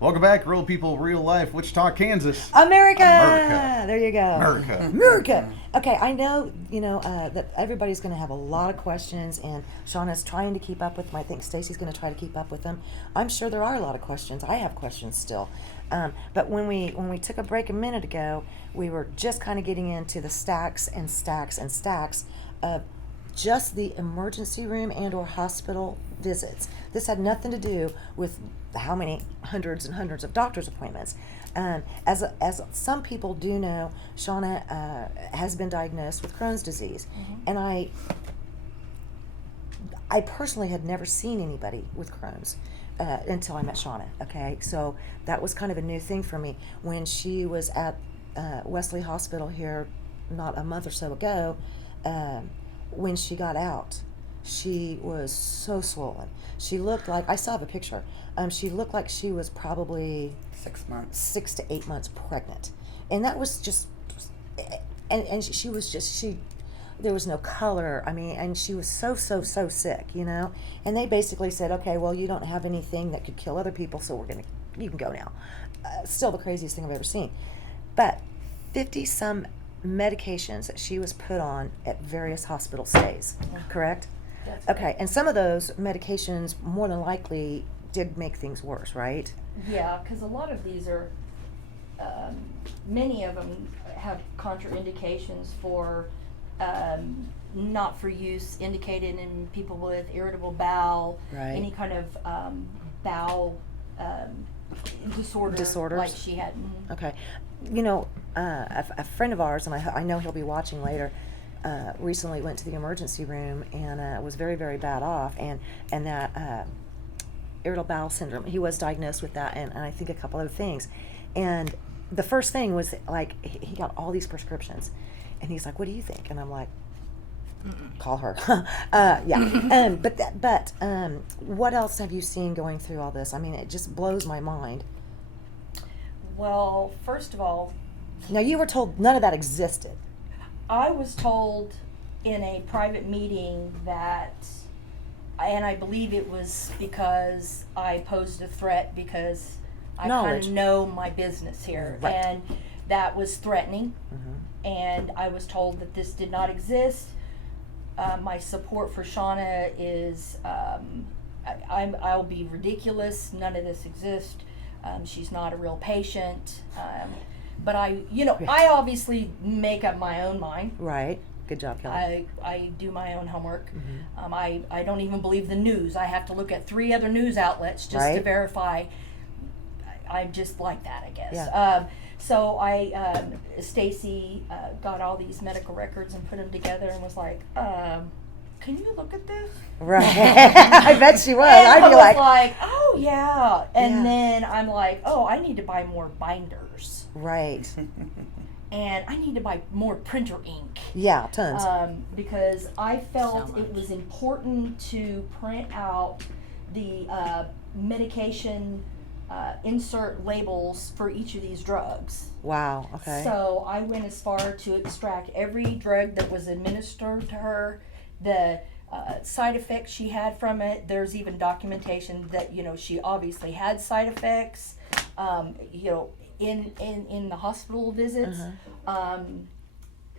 Welcome back, Real People, Real Life, Wichita, Kansas. America! America. There you go. America. America! Okay, I know, that everybody's going to have a lot of questions, and Shauna's trying to keep up with them. I think Stacy's going to try to keep up with them. I'm sure there are a lot of questions. I have questions still. But when we took a break a minute ago, we were just kind of getting into the stacks and stacks and stacks of just the emergency room and or hospital visits. This had nothing to do with how many hundreds and hundreds of doctor's appointments. As some people do know, Shana has been diagnosed with Crohn's disease, and I personally had never seen anybody with Crohn's until I met Shana. Okay, so that was kind of a new thing for me. When she was at Wesley Hospital here, not a month or so ago, when she got out, she was so swollen. She looked like, I still have a picture. She looked like she was probably 6 months. 6 to 8 months pregnant, and that was just, and she was just there was no color. I mean, and she was so sick, And they basically said, okay, well, you don't have anything that could kill other people, so you can go now. Still the craziest thing I've ever seen, but 50 some medications that she was put on at various hospital stays, correct? Okay, and some of those medications more than likely did make things worse, right? Yeah, because a lot of these are, many of them have contraindications for, not for use indicated in people with irritable bowel, Right. any kind of bowel Disorders. like she had. Okay, a friend of ours, and I know he'll be watching later, recently went to the emergency room and was very, very bad off, and that irritable bowel syndrome. He was diagnosed with that, and I think a couple other things. And the first thing was like he got all these prescriptions, and he's like, "What do you think?" And I'm like, "Call her." Yeah. But what else have you seen going through all this? I mean, it just blows my mind. Well, first of all, Now, you were told none of that existed. I was told in a private meeting that, and I believe it was because I posed a threat because I kind Knowledge. of know my business here, Right. and that was threatening. Mm-hmm. And I was told that this did not exist. My support for Shana is, I'll be ridiculous. None of this exists. She's not a real patient. But I obviously make up my own mind. Right. Good job, Kelly. I do my own homework. Mm-hmm. I don't even believe the news. I have to look at 3 other news outlets just to Right. verify. I'm just like that, I guess. Yeah. So Stacy got all these medical records and put them together and was like, can you look at this? Right. I bet she was. And I'd I be was like, oh yeah. And Yeah. then I'm like, oh, I need to buy more binders. right. And I need to buy more printer ink. Yeah, tons. Because I felt So it much. was important to print out the medication insert labels for each of these drugs. Wow. Okay. So I went as far to extract every drug that was administered to her, the side effects she had from it. There's even documentation that she obviously had side effects. In the hospital visits,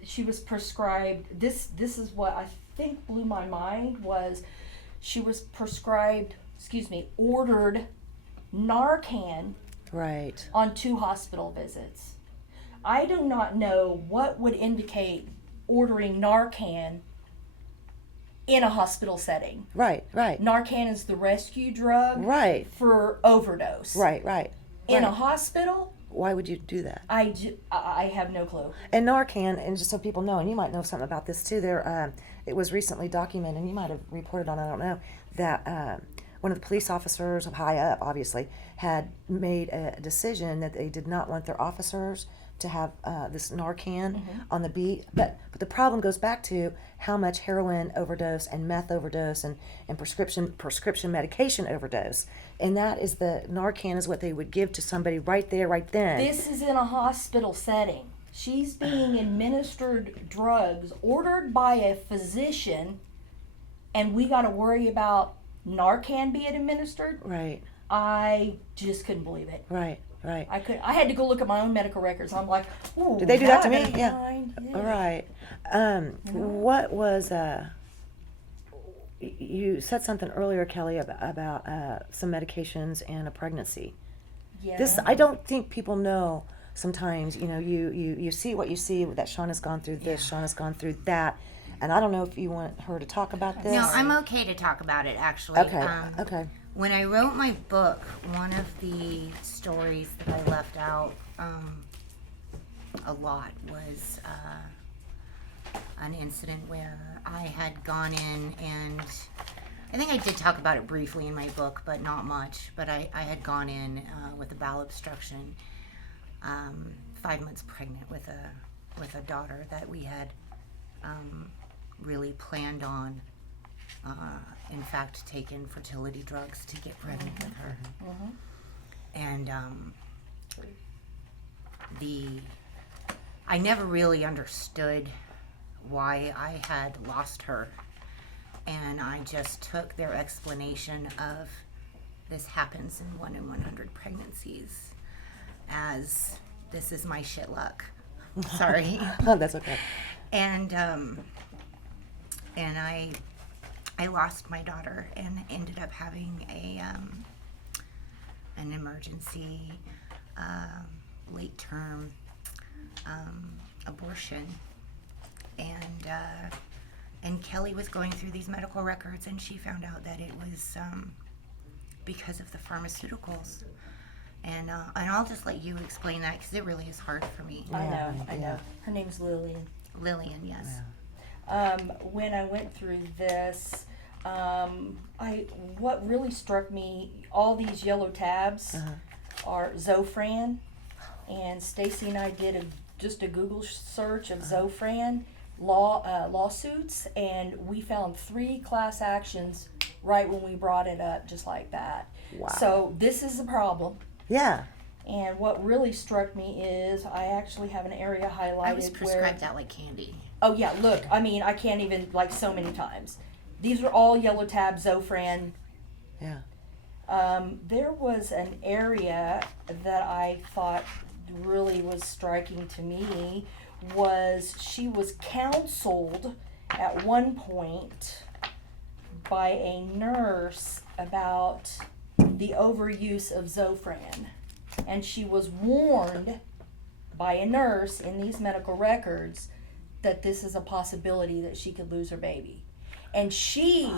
she was prescribed. This is what I think blew my mind was, she was prescribed. Ordered Narcan right. on 2 hospital visits. I do not know what would indicate ordering Narcan in a hospital setting. Right. Right. Narcan is the rescue drug Right. for overdose. Right. Right. In a Right. hospital, Why would you do that? I have no clue. And Narcan, and just so people know, and you might know something about this too, it was recently documented, and you might have reported on it, I don't know, that one of the police officers, high up obviously, had made a decision that they did not want their officers to have this Narcan on the beat. But the problem goes back to how much heroin overdose and meth overdose and prescription medication overdose. And that is the Narcan is what they would give to somebody right there, right then. This is in a hospital setting. She's being administered drugs ordered by a physician, and we got to worry about Narcan being administered. Right. I just couldn't believe it. Right. I had to go look at my own medical records. I'm like, ooh. Did they do that to now I me? gotta Yeah. find- All right. What was you said something earlier, Kelly, about some medications and a pregnancy. Yeah. This I don't think people know. Sometimes you see what you see, that Shauna's gone through this, Shauna's gone through that, and I don't know if you want her to talk about this. No, I'm okay to talk about it, actually. Okay. Okay. When I wrote my book, one of the stories that I left out a lot was an incident where I had gone in, and I think I did talk about it briefly in my book, but not much. But I had gone in with a bowel obstruction, 5 months pregnant with a daughter that we had really planned on. In fact, taken fertility drugs to get pregnant with her. And I never really understood why I had lost her. And I just took their explanation of this happens in 1 in 100 pregnancies as this is my shit luck. Sorry. Oh, that's okay. And I lost my daughter and ended up having an emergency late term abortion, and Kelly was going through these medical records, and she found out that it was because of the pharmaceuticals. And I'll just let you explain that, because it really is hard for me. I know. Her name's Lillian. Lillian, yes. When I went through this, what really struck me, all these yellow tabs are Zofran, and Stacy and I did just a Google search of Zofran lawsuits, and we found 3 class actions right when we brought it up, just like that. Wow. So this is a problem. Yeah. And what really struck me is I actually have an area highlighted I was prescribed that like candy. Oh yeah, look, I mean, I can't even, like, so many times. These are all yellow tab Zofran. Yeah. There was an area that I thought really was striking to me was she was counseled at one point by a nurse about the overuse of Zofran. And she was warned by a nurse in these medical records that this is a possibility that she could lose her baby. And she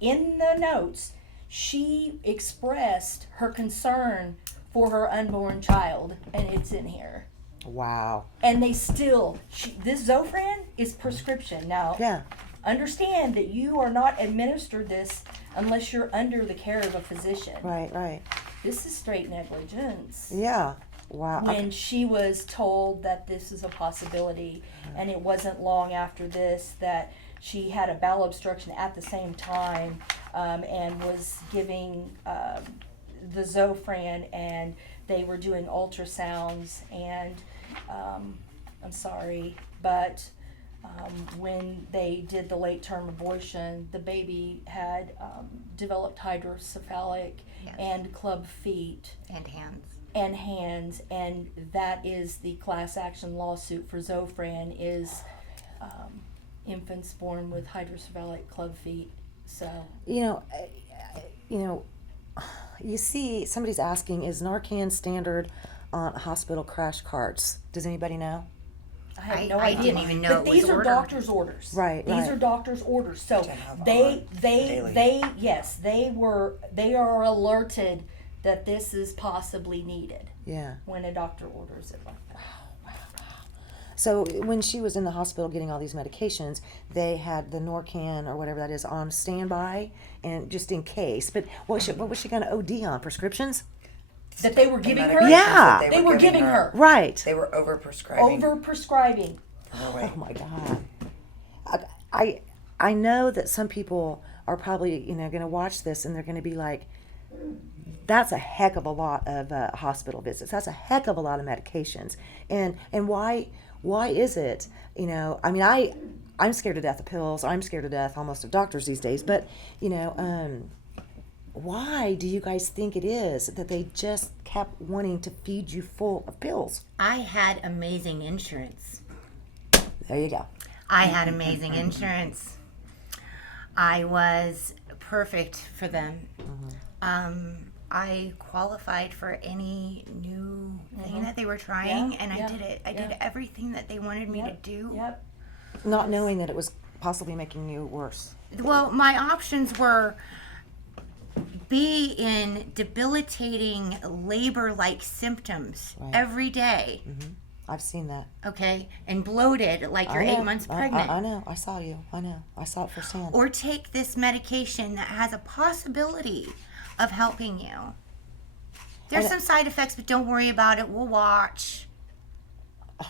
in the notes, she expressed her concern for her unborn child, and it's in here. Wow. And they still, this Zofran is prescription. Now, Yeah. understand that you are not administered this unless you're under the care of a physician. Right. This is straight negligence. Yeah. Wow. When she was told that this is a possibility, and it wasn't long after this that she had a bowel obstruction at the same time, and was giving the Zofran, and they were doing ultrasounds, and I'm sorry, but when they did the late term abortion, the baby had developed hydrocephalic Yes. and club feet And hands. and hands, and that is the class action lawsuit for Zofran is infants born with hydrocephalic club feet. So You see, somebody's asking, is Narcan standard on hospital crash carts? Does anybody know? I have I no idea. didn't even know But it these was are ordered. doctor's orders. Right, These right. are doctor's orders. So To have they on they daily. they are alerted that this is possibly needed Yeah. when a doctor orders it like that. So when she was in the hospital getting all these medications, they had the Norcan or whatever that is on standby, and just in case. But what was she going to OD on? Prescriptions? That they were giving her. medications Yeah. that They were giving her. Right. They were over prescribing. Over prescribing. Oh my God. I know that some people are probably going to watch this and they're going to be like, that's a heck of a lot of hospital visits. That's a heck of a lot of medications. And why is it? I mean, I'm scared to death of pills. I'm scared to death almost of doctors these days. But why do you guys think it is that they just kept wanting to feed you full of pills? I had amazing insurance. There you go. I had amazing insurance. I was perfect for them. I qualified for any new thing that they were trying, and I did it. I did everything that they wanted me to do. Yep. Not knowing that it was possibly making you worse. Well, my options were be in debilitating labor-like symptoms Right. every day, I've seen that. okay, and bloated like you're I know. 8 months I pregnant. know. I saw you. I know. I saw it firsthand. Or take this medication that has a possibility of helping you. There's some side effects, but don't worry about it. We'll watch.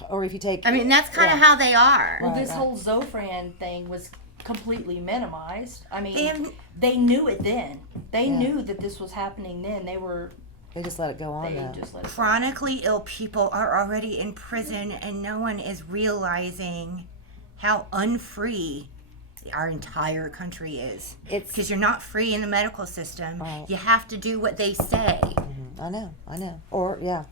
Or if you take. I mean, that's kind of how they are. Well, Right, this right. whole Zofran thing was completely minimized. I mean, They- they knew it then. They Yeah. knew that this was happening then. They just let it go on. They Though. just let it go. Chronically ill people are already in prison, and no one is realizing how unfree our entire country is. It's. Because you're not free in the medical system. Right. You have to do what they say. I know. Or yeah.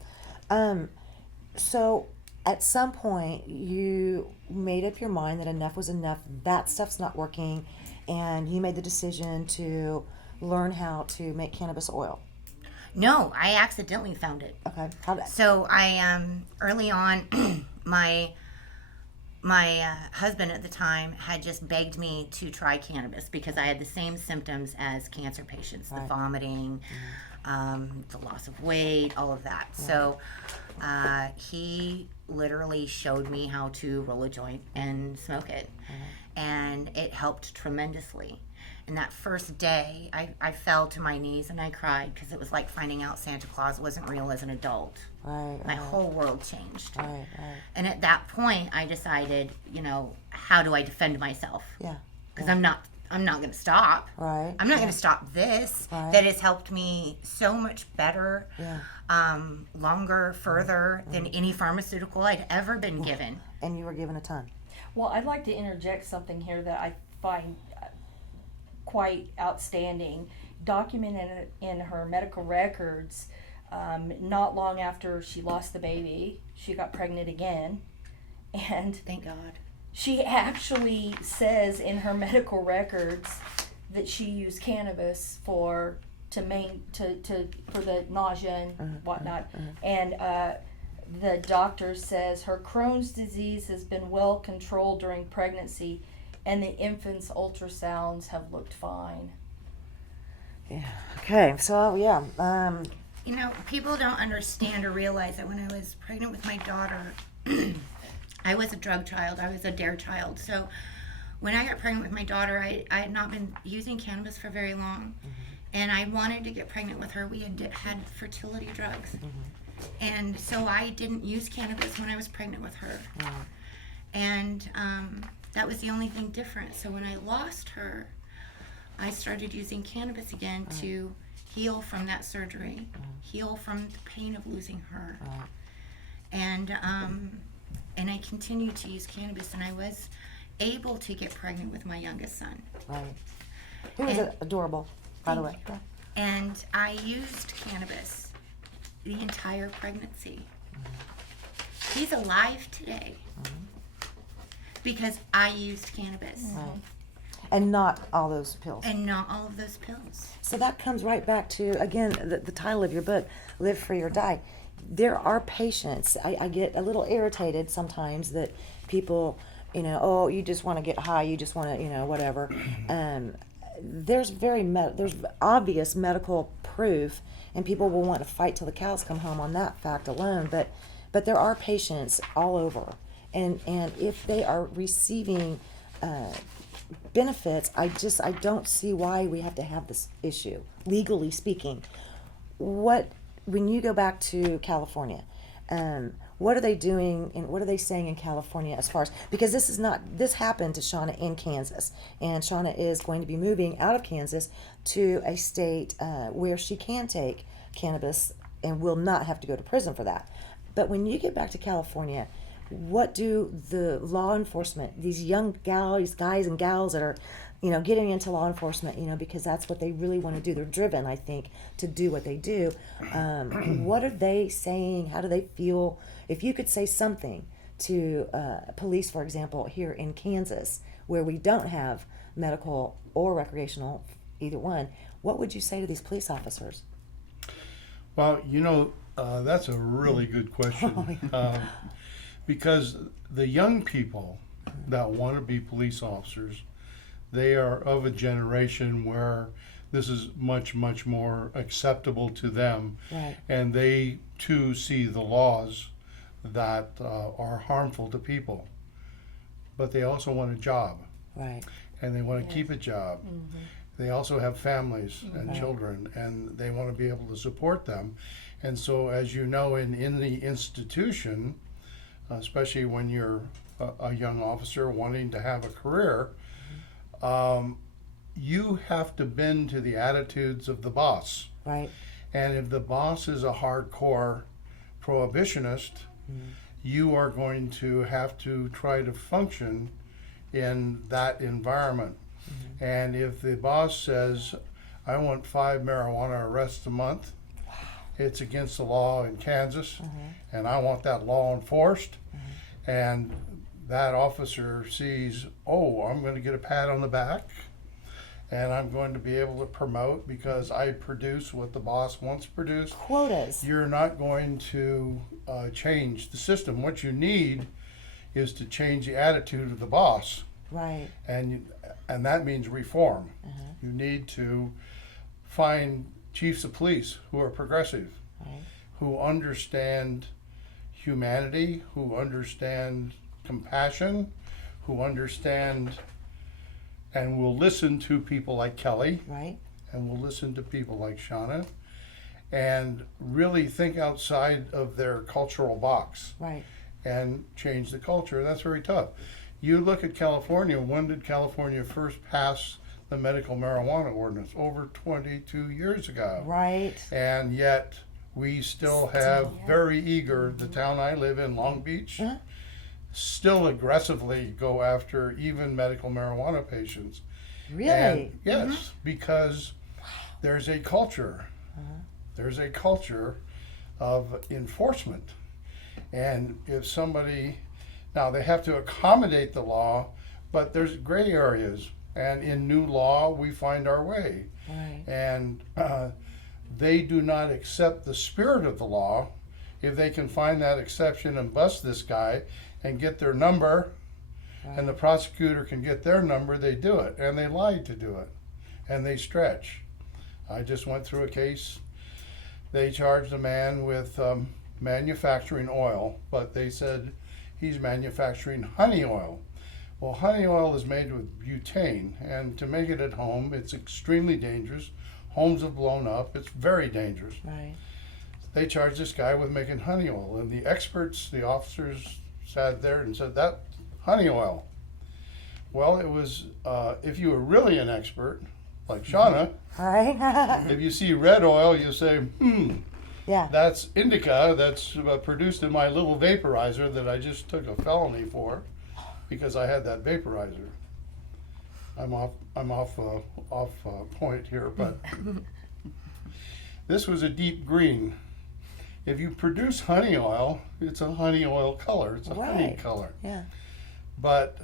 So at some point you made up your mind that enough was enough. That stuff's not working, and you made the decision to learn how to make cannabis oil. No, I accidentally found it. Okay. How did? So I early on, my husband at the time had just begged me to try cannabis because I had the same symptoms as cancer patients: the Right. vomiting, the loss of weight, all of that. So he literally showed me how to roll a joint and smoke it, and it helped tremendously. And that first day, I fell to my knees and I cried because it was like finding out Santa Claus wasn't real as an adult. Right. My whole world changed. Right. And at that point, I decided, how do I defend myself? Yeah. Because I'm not going to stop. Right. I'm not going to stop this. Right. That has helped me so much better, Yeah. longer, further than any pharmaceutical I'd ever been given. And you were given a ton. Well, I'd like to interject something here that I find quite outstanding. Documented in her medical records, not long after she lost the baby, she got pregnant again. And Thank God. she actually says in her medical records that she used cannabis for the nausea and whatnot. And the doctor says her Crohn's disease has been well controlled during pregnancy, and the infant's ultrasounds have looked fine. Yeah. Okay. So yeah. People don't understand or realize that when I was pregnant with my daughter, I was a drug child. I was a dare child. So when I got pregnant with my daughter, I had not been using cannabis for very long. And I wanted to get pregnant with her. We had fertility drugs. And so I didn't use cannabis when I was pregnant with her. And that was the only thing different. So when I lost her, I started using cannabis again to heal from that surgery, heal from the pain of losing her. And I continued to use cannabis, and I was able to get pregnant with my youngest son. Right. He was adorable, by the way. And I used cannabis the entire pregnancy. He's alive today because I used cannabis And not all those pills. and not all of those pills. So that comes right back to, again, the title of your book, Live Free or Die. There are patients, I get a little irritated sometimes that people, oh, you just want to get high, you just want to, whatever. There's there's obvious medical proof, and people will want to fight till the cows come home on that fact alone. But there are patients all over, and if they are receiving benefits, I don't see why we have to have this issue, legally speaking. When you go back to California, what are they doing and what are they saying in California as far as, because this happened to Shana in Kansas, and Shana is going to be moving out of Kansas to a state where she can take cannabis and will not have to go to prison for that. But when you get back to California, what do the law enforcement, these young guys and gals that are getting into law enforcement, because that's what they really want to do. They're driven, I think, to do what they do. What are they saying? How do they feel? If you could say something to police, for example, here in Kansas, where we don't have medical or recreational, either one, what would you say to these police officers? Well, that's a really good question. Because the young people that want to be police officers, they are of a generation where this is much, much more acceptable to them. Right. And they too see the laws that are harmful to people. But they also want a job. Right. And they want to keep a job. Mm-hmm. They also have families and children, and they want to be able to support them. And so, as you know, in the institution, especially when you're a young officer wanting to have a career, you have to bend to the attitudes of the boss. Right. And if the boss is a hardcore prohibitionist, you are going to have to try to function in that environment. And if the boss says, I want 5 marijuana arrests a month, it's against the law in Kansas, and I want that law enforced, and that officer sees, oh, I'm going to get a pat on the back, and I'm going to be able to promote because I produce what the boss wants produced. Quotas. You're not going to change the system. What you need is to change the attitude of the boss. Right. And that means reform. You need to find chiefs of police who are progressive, Right. who understand humanity, who understand compassion, who understand and will listen to people like Kelly, Right. and will listen to people like Shana, and really think outside of their cultural box Right. and change the culture. And that's very tough. You look at California. When did California first pass the medical marijuana ordinance? Over 22 years ago. Right. And yet we still have very eager, the town I live in, Long Beach, still aggressively go after even medical marijuana patients. Really? And yes, because there's a culture. There's a culture of enforcement. And if somebody, now they have to accommodate the law, but there's gray areas. And in new law, we find our way. Right. And they do not accept the spirit of the law. If they can find that exception and bust this guy and get their number, and the prosecutor can get their number, they do it. And they lied to do it. And they stretch. I just went through a case. They charged a man with manufacturing oil, but they said he's manufacturing honey oil. Well, honey oil is made with butane, and to make it at home, it's extremely dangerous. Homes have blown up. It's very dangerous. Right. They charged this guy with making honey oil, and the experts, the officers, sat there and said, that honey oil. Well, it was, if you were really an expert, like Shana, Right. if you see red oil, you say, Yeah. that's indica that's produced in my little vaporizer that I just took a felony for because I had that vaporizer. I'm off point here, but this was a deep green. If you produce honey oil, it's a honey oil color. It's a honey Right. color. Yeah. But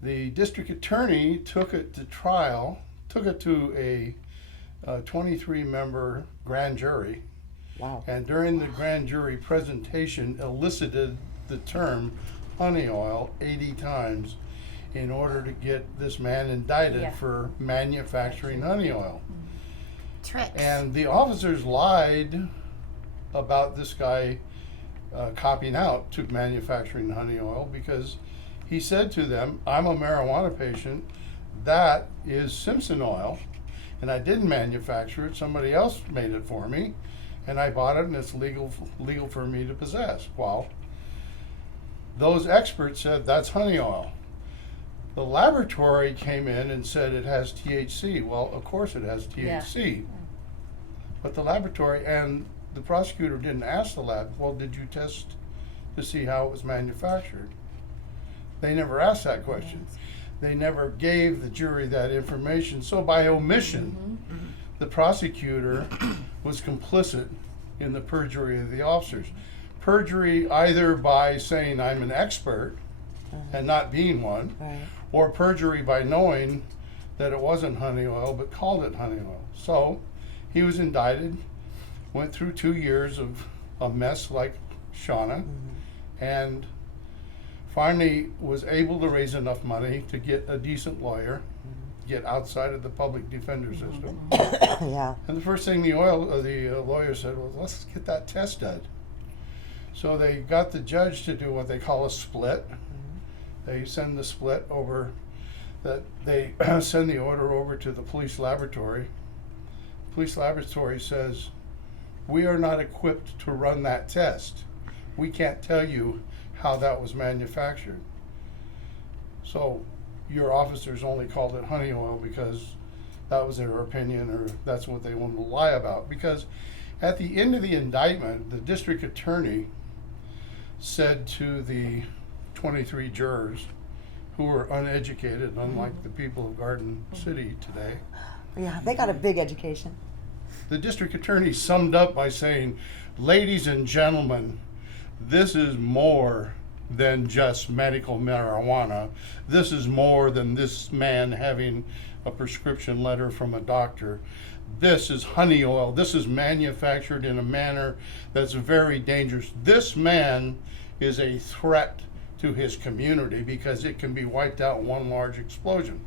the district attorney took it to trial, took it to a 23-member grand jury, Wow. and during the grand jury presentation elicited the term honey oil 80 times in order to get this man indicted for manufacturing honey oil. Tricks. And the officers lied about this guy copying out to manufacturing honey oil because he said to them, I'm a marijuana patient, that is Simpson oil, and I didn't manufacture it, somebody else made it for me, and I bought it and it's legal for me to possess. Well, those experts said that's honey oil. The laboratory came in and said it has THC. Well, of course it has THC. But the laboratory and the prosecutor didn't ask the lab, well, did you test to see how it was manufactured? They never asked that question. they never gave the jury that information. So by omission, the prosecutor was complicit in the perjury of the officers. Perjury either by saying I'm an expert and not being one, Right. or perjury by knowing that it wasn't honey oil but called it honey oil. So he was indicted, went through 2 years of a mess like Shana, and finally was able to raise enough money to get a decent lawyer, get outside of the public defender system. Yeah. And the first thing the lawyer said was, let's get that test done. So they got the judge to do what they call a split. They send the split over, that they send the order over to the police laboratory. Police laboratory says, we are not equipped to run that test. We can't tell you how that was manufactured. So your officers only called it honey oil because that was their opinion, or that's what they wanted to lie about. Because at the end of the indictment, the district attorney said to the 23 jurors who were uneducated, unlike the people of Garden City today, Yeah, they got a big education. the district attorney summed up by saying, ladies and gentlemen, this is more than just medical marijuana. This is more than this man having a prescription letter from a doctor. This is honey oil. This is manufactured in a manner that's very dangerous. This man is a threat to his community because it can be wiped out in one large explosion.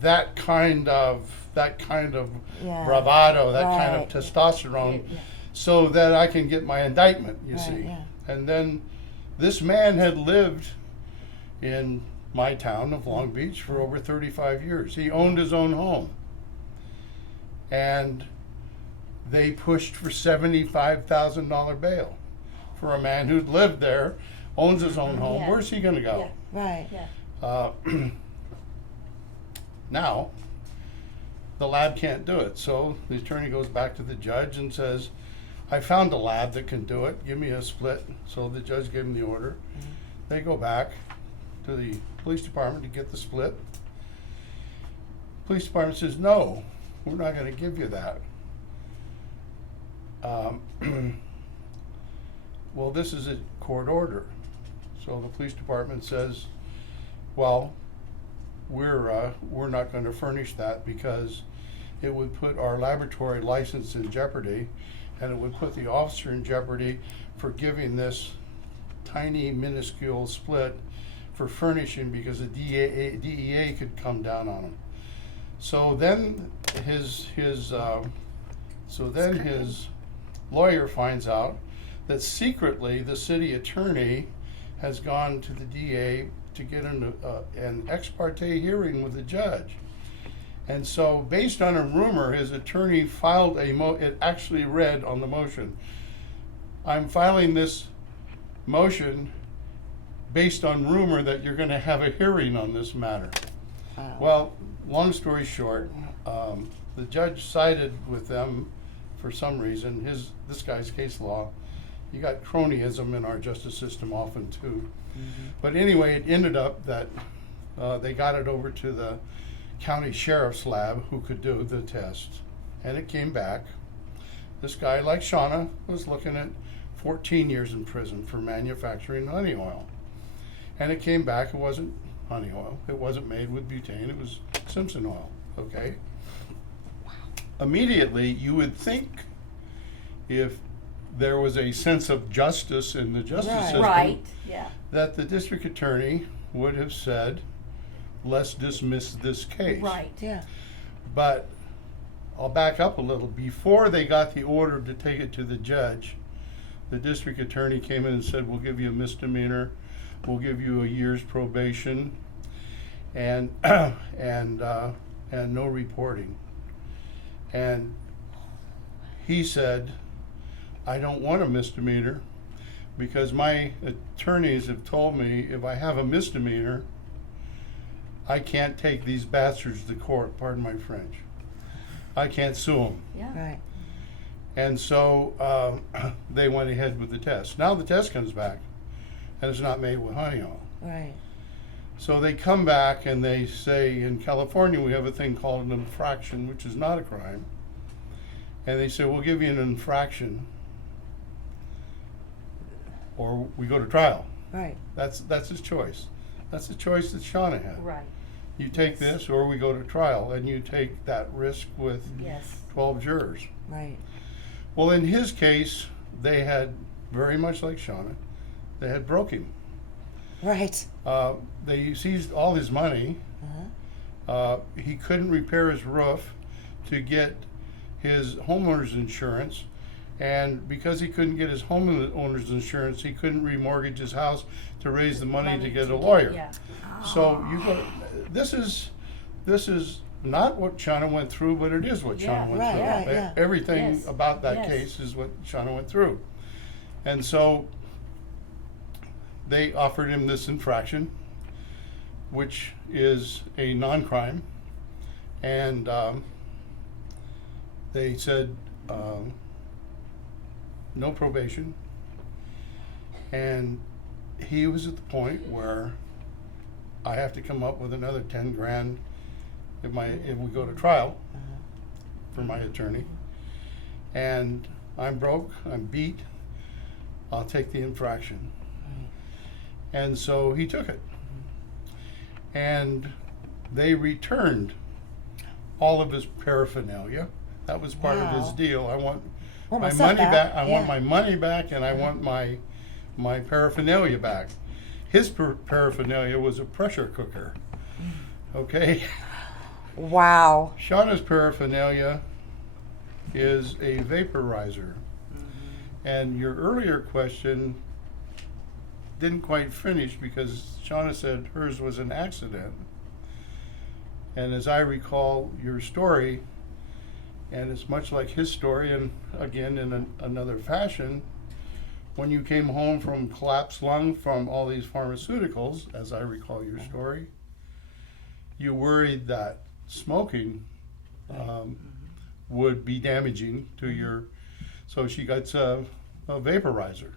That kind of Yeah. bravado, that kind Right. of testosterone, so that I can get my indictment, you Right, see. yeah. And then this man had lived in my town of Long Beach for over 35 years. He owned his own home. And they pushed for $75,000 bail for a man who'd lived there, owns his own home. Yeah. Where's he going to go? Right. Yeah. Now, the lab can't do it. So the attorney goes back to the judge and says, I found a lab that can do it. Give me a split. So the judge gave him the order. They go back to the police department to get the split. Police department says, no, we're not going to give you that. Well, this is a court order. So the police department says, well, we're not going to furnish that because it would put our laboratory license in jeopardy, and it would put the officer in jeopardy for giving this tiny, minuscule split for furnishing because the DEA could come down on him. So then his lawyer finds out that secretly the city attorney has gone to the DA to get an ex parte hearing with the judge. And so based on a rumor, his attorney filed it actually read on the motion, I'm filing this motion based on rumor that you're going to have a hearing on this matter. Wow. Well, long story short, the judge sided with them for some reason. This guy's case law, you got cronyism in our justice system often too. But anyway, it ended up that they got it over to the county sheriff's lab who could do the test. And it came back. This guy, like Shana, was looking at 14 years in prison for manufacturing honey oil. And it came back, it wasn't honey oil. It wasn't made with butane, it was Simpson oil, okay? Immediately, you would think if there was a sense of justice in the justice Right. system, Right, yeah. that the district attorney would have said, let's dismiss this case. Right. Yeah. But I'll back up a little. Before they got the order to take it to the judge, the district attorney came in and said, we'll give you a misdemeanor, we'll give you a year's probation, and no reporting. And he said, I don't want a misdemeanor because my attorneys have told me if I have a misdemeanor, I can't take these bastards to court, pardon my French. I can't sue them. Yeah. Right. And so they went ahead with the test. Now the test comes back and it's not made with honey oil. Right. So they come back and they say, in California we have a thing called an infraction, which is not a crime. And they say, we'll give you an infraction, or we go to trial. Right. That's his choice. That's the choice that Shana had. Right. You take this, or we go to trial, and you take that risk with Yes. 12 jurors. Right. Well, in his case, they had, very much like Shana, they had broke him. Right. They seized all his money. He couldn't repair his roof to get his homeowner's insurance, and because he couldn't get his homeowner's insurance, he couldn't remortgage his house to raise the money to get a lawyer. Yeah. So you go. This is not what Shana went through, but it is what Yeah, Shana went right, through. right, yeah. Everything Yes, about that yes. case is what Shana went through, and so they offered him this infraction, which is a non-crime, and they said no probation, and he was at the point where I have to come up with another 10 grand if we go to trial for my attorney, and I'm broke, I'm beat, I'll take the infraction. And so he took it. And they returned all of his paraphernalia. That was part of his Wow. deal. I want Want my my stuff money back. I yeah. want my money back, and I want my paraphernalia back. His paraphernalia was a pressure cooker. Okay. Wow. Shauna's paraphernalia is a vaporizer. And your earlier question didn't quite finish because Shana said hers was an accident. And as I recall your story, and it's much like his story, and again in another fashion, when you came home from collapsed lung from all these pharmaceuticals, as I recall your story, you worried that smoking would be damaging to your, so she got a vaporizer.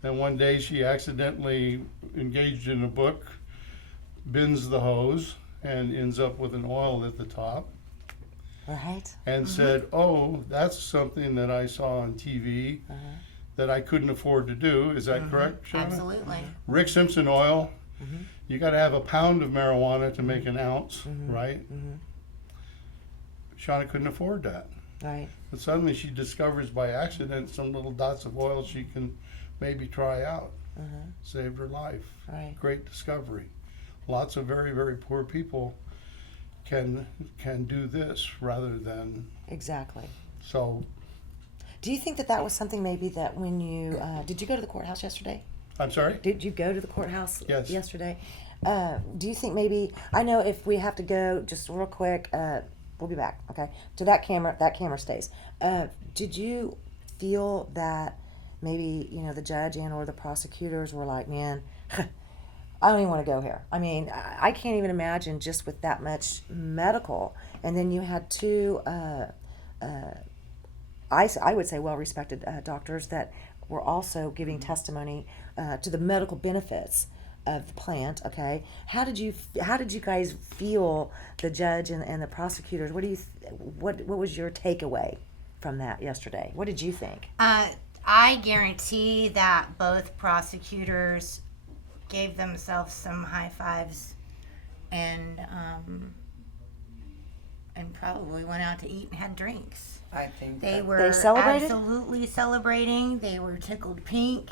Then one day she accidentally engaged in a book, bends the hose, and ends up with an oil at the top, Right. and said, oh, that's something that I saw on TV that I couldn't afford to do. Is that correct, Shana? Absolutely. Rick Simpson oil, you got to have a pound of marijuana to make an ounce, right? Shana couldn't afford that. Right. But suddenly she discovers by accident some little dots of oil she can maybe try out. Saved her life. Right. Great discovery. Lots of very, very poor people can do this rather than, Exactly. so, Do you think that was something maybe that when you did you go to the courthouse yesterday? I'm sorry? Did you go to the courthouse Yes. yesterday? Do you think maybe, I know if we have to go just real quick, we'll be back, okay? To that camera stays. Did you feel that maybe, the judge and or the prosecutors were like, man, I don't even want to go here. I mean, I can't even imagine just with that much medical. And then you had two, I would say well-respected doctors that were also giving testimony to the medical benefits of the plant. Okay, how did you guys feel, the judge and the prosecutors? What was your takeaway from that yesterday? What did you think? I guarantee that both prosecutors gave themselves some high fives and probably went out to eat and had drinks. I think They that were celebrated? absolutely celebrating. They were tickled pink.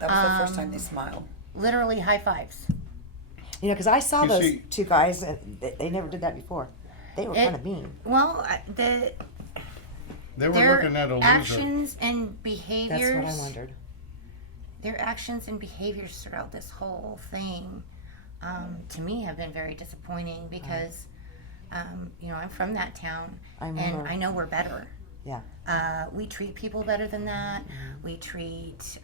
was the first time they smiled. Literally high fives. Because I saw You those see- two guys, and they never did that before. They were kind of mean. Well, They were their looking at a loser. actions and That's behaviors. what I wondered. Their actions and behaviors throughout this whole thing, to me, have been very disappointing because, I'm from that town, I and remember. I know we're better. Yeah. We treat people better than that. We treat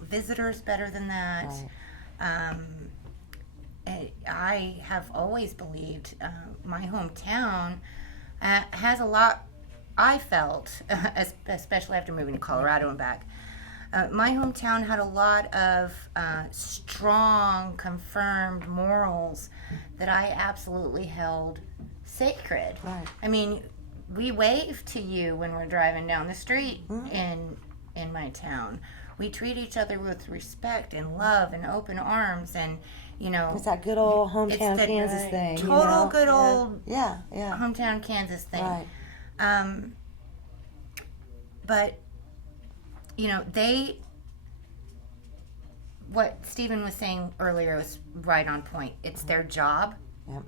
visitors better than that. I have always believed my hometown has a lot. I felt, especially after moving to Colorado and back, My hometown had a lot of strong, confirmed morals that I absolutely held sacred. Right. I mean, we wave to you when we're driving down the street in my town. We treat each other with respect and love and open arms, and It's that good old hometown the Kansas thing. you total know? good old Yeah, yeah. hometown Kansas thing. Right. But what Stephen was saying earlier was right on point. It's their job, Yep.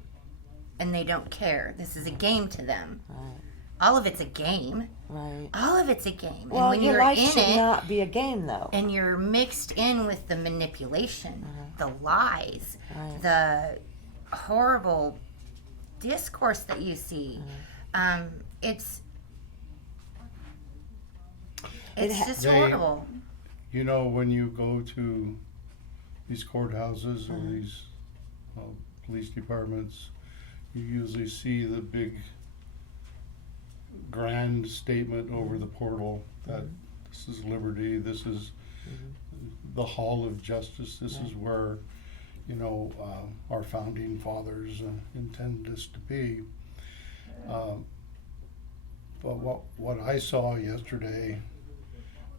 and they don't care. This is a game to them. Right. All of it's a game. Right. All of it's a game. Well, and when your you're life in should it, not be a game, though. and you're mixed in with the manipulation, the lies, Right. the horrible discourse that you see, it's just They- horrible. When you go to these courthouses or these police departments, you usually see the big grand statement over the portal that this is liberty, this is the hall of justice, this is where our founding fathers intended us to be. But what I saw yesterday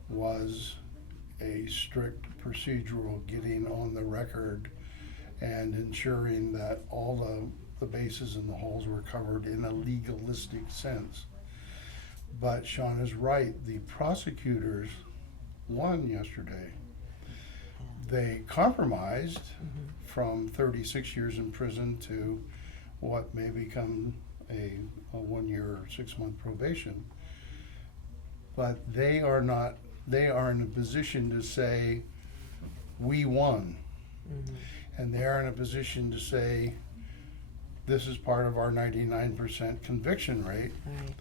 was a strict procedural getting on the record and ensuring that all the bases and the holes were covered in a legalistic sense. But Sean is right, the prosecutors won yesterday. They compromised from 36 years in prison to what may become a 1 year or 6 month probation. But they are in a position to say, we won. And they are in a position to say, this is part of our 99% conviction rate, Right.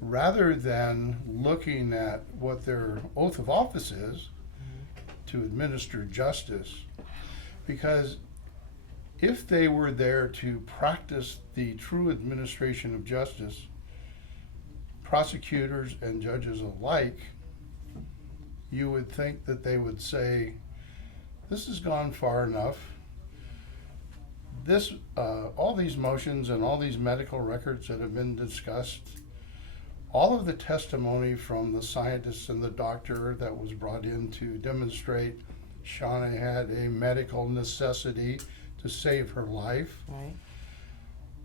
rather than looking at what their oath of office is to administer justice. Because if they were there to practice the true administration of justice, prosecutors and judges alike, you would think that they would say, this has gone far enough. This, all these motions and all these medical records that have been discussed, all of the testimony from the scientists and the doctor that was brought in to demonstrate Shana had a medical necessity to save her life. Right.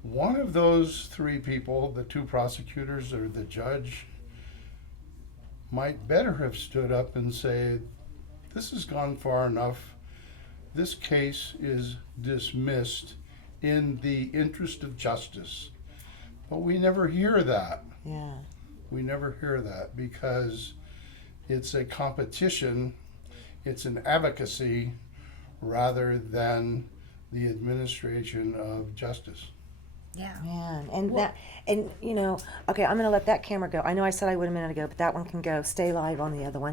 One of those three people, the two prosecutors or the judge, might better have stood up and said, this has gone far enough. This case is dismissed in the interest of justice. But we never hear that. Yeah. We never hear that because it's a competition, it's an advocacy rather than the administration of justice. Yeah. Man, and okay, I'm gonna let that camera go. I know I said I would a minute ago, but that one can go. Stay live on the other one.